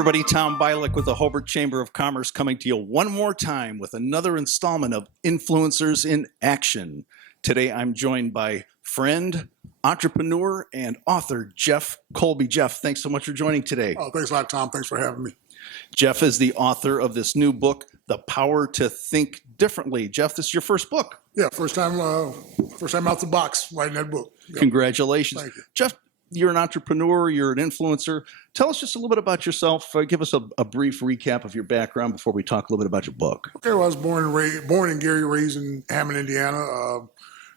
everybody. Tom Bialik with the Hobart Chamber of Commerce coming to you one more time with another installment of Influencers in Action. Today, I'm joined by friend, entrepreneur, and author Jeff Colby. Jeff, thanks so much for joining today. Oh, thanks a lot, Tom. Thanks for having me. Jeff is the author of this new book, The Power to Think Differently. Jeff, this is your first book. Yeah, first time out the box writing that book. Yep. Congratulations. Thank you. Jeff, you're an entrepreneur, you're an influencer. Tell us just a little bit about yourself. Give us a brief recap of your background before we talk a little bit about your book. Okay, well, I was born in Gary, raised in Hammond, Indiana.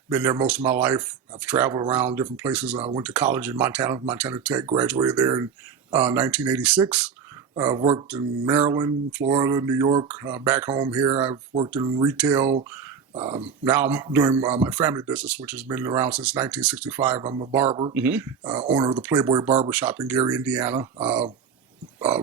Been there most of my life. I've traveled around different places. I went to college in Montana Tech, graduated there in 1986. Worked in Maryland, Florida, New York, back home here. I've worked in retail. Now I'm doing my family business, which has been around since 1965. I'm a barber, owner of the Playboy Barber Shop in Gary, Indiana. I'll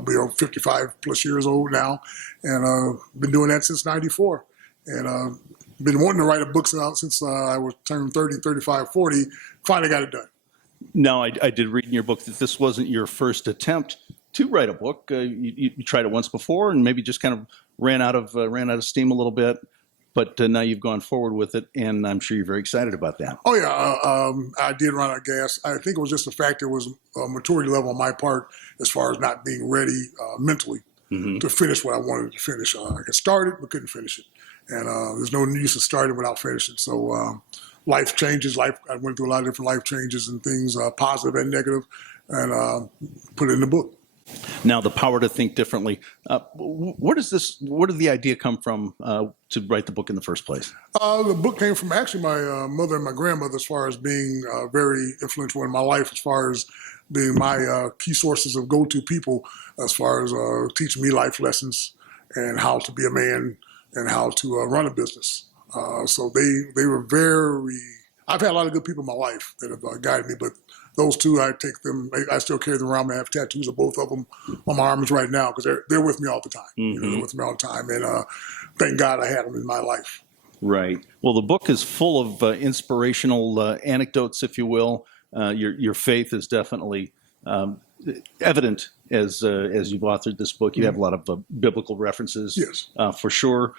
be over 55 plus years old now, and been doing that since 94. And been wanting to write a book since I was turned 30, 35, 40. Finally got it done. Now, I did read in your book that this wasn't your first attempt to write a book. You tried it once before and maybe just kind of ran out of steam a little bit. But now you've gone forward with it, and I'm sure you're very excited about that. Oh, yeah. I did run out of gas. I think it was just the fact there was a maturity level on my part as far as not being ready mentally to finish what I wanted to finish. I got started but couldn't finish it. And there's no use of starting without finishing. So life changes. I went through a lot of different life changes and things, positive and negative, and put it in the book. Now, The Power to Think Differently. Where did the idea come from to write the book in the first place? The book came from actually my mother and my grandmother, as far as being very influential in my life, as far as being my key sources of go-to people, as far as teaching me life lessons and how to be a man and how to run a business. So they were very. I've had a lot of good people in my life that have guided me, but those two, I take them. I still carry them around. I have tattoos of both of them on my arms right now because they're with me all the time. They're with me all the time, and thank God I had them in my life. Right. Well, the book is full of inspirational anecdotes, if you will. Your faith is definitely evident as you've authored this book. You have a lot of biblical references, yes, for sure.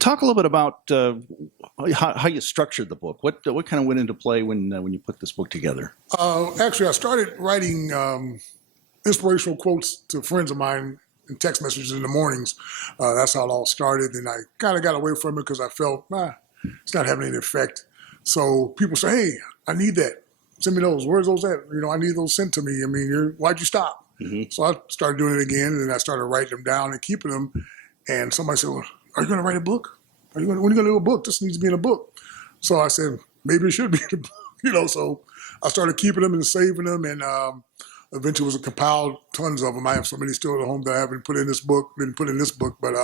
Talk a little bit about how you structured the book. What kind of went into play when you put this book together? Actually, I started writing inspirational quotes to friends of mine in text messages in the mornings. That's how it all started, and I kind of got away from it because I felt it's not having any effect. So people say, "Hey, I need that. Send me those. Where's those at? I need those sent to me. I mean, why'd you stop?" So I started doing it again, and then I started writing them down and keeping them. And somebody said, "Well, are you going to write a book? When are you going to do a book? This needs to be in a book." So I said, maybe it should be in a book. So I started keeping them and saving them, and eventually was compiled tons of them. I have so many still at home that I haven't put in this book, but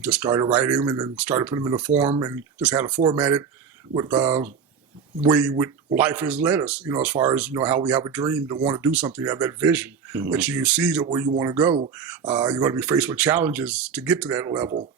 just started writing them and then started putting them in a form and just had to format it with way life has led us, as far as, how we have a dream to want to do something, you have that vision that you see to where you want to go. You're going to be faced with challenges to get to that level.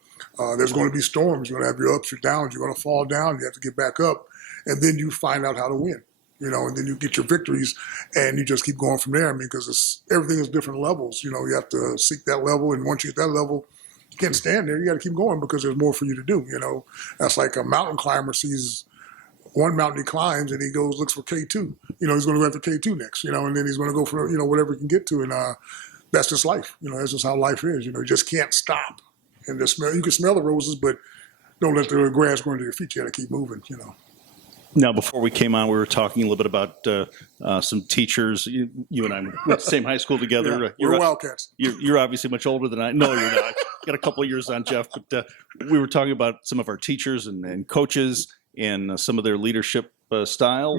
There's going to be storms. You're going to have your ups, your downs. You're going to fall down. You have to get back up. And then you find out how to win, and then you get your victories and you just keep going from there. I mean, because everything is different levels. You have to seek that level. And once you hit that level, you can't stand there. You got to keep going because there's more for you to do. That's like a mountain climber sees one mountain he climbs and he looks for K2. He's going to go after K2 next, and then he's going to go for, whatever he can get to. And that's just life. That's just how life is. You just can't stop. And you can smell the roses, but don't let the grass grow under your feet. You got to keep moving, Now, before we came on, we were talking a little bit about some teachers. You and I went to the same high school together. Yeah, we're Wildcats. You're obviously much older than I. No, you're not. Got a couple of years on Jeff. But we were talking about some of our teachers and coaches and some of their leadership style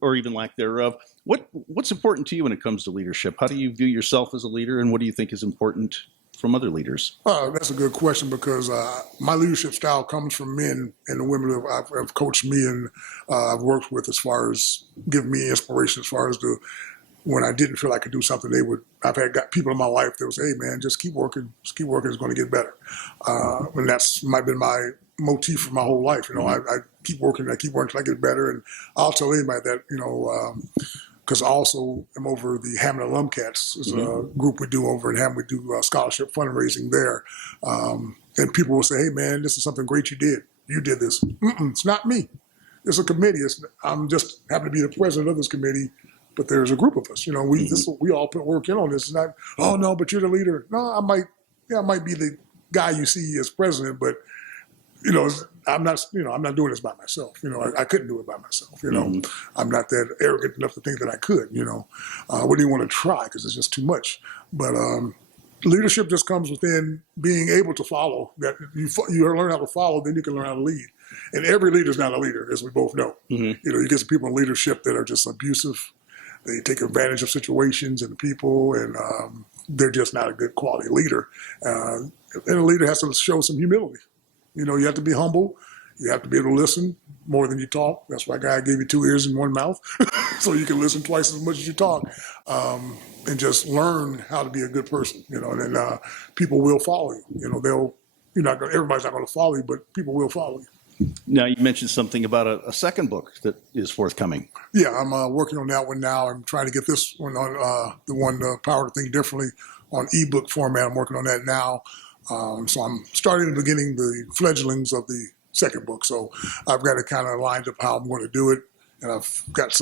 or even lack thereof. What's important to you when it comes to leadership? How do you view yourself as a leader, and what do you think is important from other leaders? That's a good question because my leadership style comes from men and the women who have coached me and I've worked with, as far as giving me inspiration, as far as when I didn't feel I could do something, I've got people in my life that would say, "Hey man, just keep working, it's going to get better." And that's might have been my motif for my whole life. I keep working till I get better. And I'll tell anybody that, because I also am over the Hammond Alum Cats. It's a group we do over in Hammond. We do scholarship fundraising there. And people will say, hey, man, this is something great you did. You did this. It's not me. It's a committee. I'm just happen to be the president of this committee, but there's a group of us. We all put work in on this. It's not, oh, no, but you're the leader. No, I might be the guy you see as president, but I'm not doing this by myself. I couldn't do it by myself. I'm not that arrogant enough to think that I could. I wouldn't even want to try because it's just too much. But leadership just comes within being able to follow. That you learn how to follow, then you can learn how to lead. And every leader is not a leader, as we both know. You get some people in leadership that are just abusive. They take advantage of situations and people, and they're just not a good quality leader. And a leader has to show some humility. You have to be humble. You have to be able to listen more than you talk. That's why God gave you 2 ears and 1 mouth, so you can listen twice as much as you talk, and just learn how to be a good person. And then people will follow you. Everybody's not going to follow you, but people will follow you. Now, you mentioned something about a second book that is forthcoming. Yeah, I'm working on that one now. I'm trying to get this one on the Power to Think Differently on ebook format. I'm working on that now. So I'm starting at the beginning, the fledglings of the second book. So I've got it kind of lined up how I'm going to do it. And I've got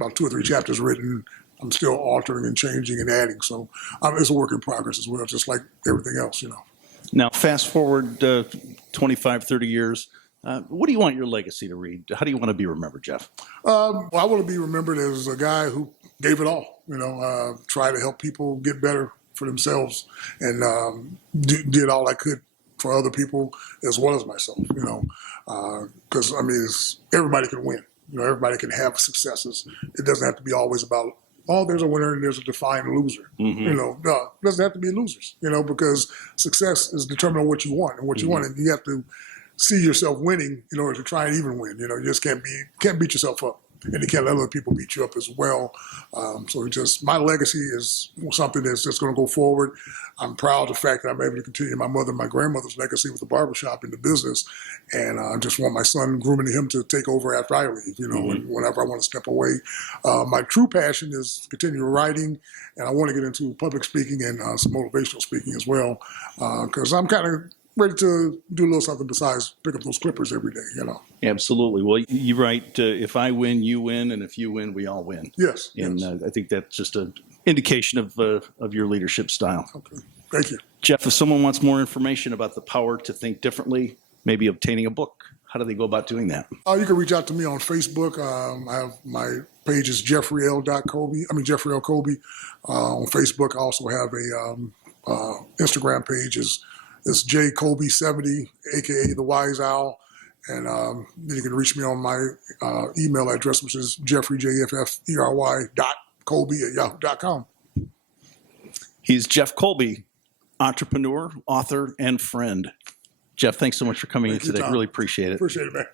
about 2 or 3 chapters written. I'm still altering and changing and adding. So it's a work in progress as well, just like everything else, Now, fast forward 25, 30 years. What do you want your legacy to read? How do you want to be remembered, Jeff? Well, I want to be remembered as a guy who gave it all, try to help people get better for themselves, and did all I could for other people as well as myself, because everybody can win, everybody can have successes. It doesn't have to be always about, oh, there's a winner and there's a defined loser. No, it doesn't have to be losers, because success is determined on what you want and what you want, and you have to see yourself winning in order to try and even win. You just can't beat yourself up, and you can't let other people beat you up as well. So my legacy is something that's just going to go forward. I'm proud of the fact that I'm able to continue my mother and my grandmother's legacy with the barbershop in the business, and I just want my son grooming him to take over after I leave, whenever I want to step away. My true passion is continue writing, and I want to get into public speaking and some motivational speaking as well, because I'm kind of ready to do a little something besides pick up those clippers every day, Absolutely. Well, you write, if I win, you win, and if you win, we all win. Yes. And I think that's just an indication of your leadership style. Okay. Thank you. Jeff, if someone wants more information about the power to think differently, maybe obtaining a book, how do they go about doing that? You can reach out to me on Facebook. I have my page is Jeffery L. Colby. On Facebook. I also have a Instagram page It's jcolby70, a.k.a. the Wise Owl. And you can reach me on my email address, which is jeffrey.colby@yahoo.com. He's Jeff Colby, entrepreneur, author, and friend. Jeff, thanks so much for coming in today. Tom. Really appreciate it. Appreciate it, man.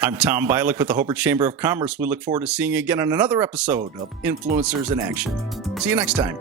I'm Tom Bialik with the Hobart Chamber of Commerce. We look forward to seeing you again on another episode of Influencers in Action. See you next time.